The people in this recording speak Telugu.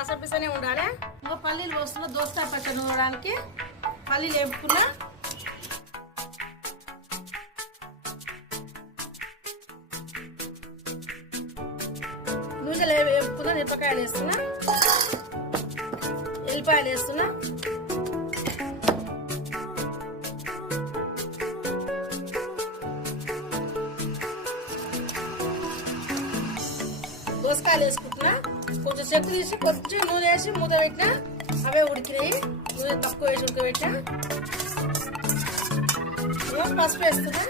కసపిసనే ఉండాలి. పల్లీలు పోస్తున్నా దోసకాయ పచ్చడి నూరడానికి. పల్లీలు వేపుకున్నా, నూనెలు వేపుకున్నా, మిరపకాయలు వేస్తున్నా, ఎల్లిపాయలు వేస్తున్నా, దోసకాయలు వేసుకుంటున్నా. కొంచెం చెక్కు తీసి కొంచెం నూనె వేసి మూత పెట్టినా, అవే ఉడికినాయి. నూనె తక్కువ వేసి ఉడకబెట్టినా. పసుపు వేస్తున్నా.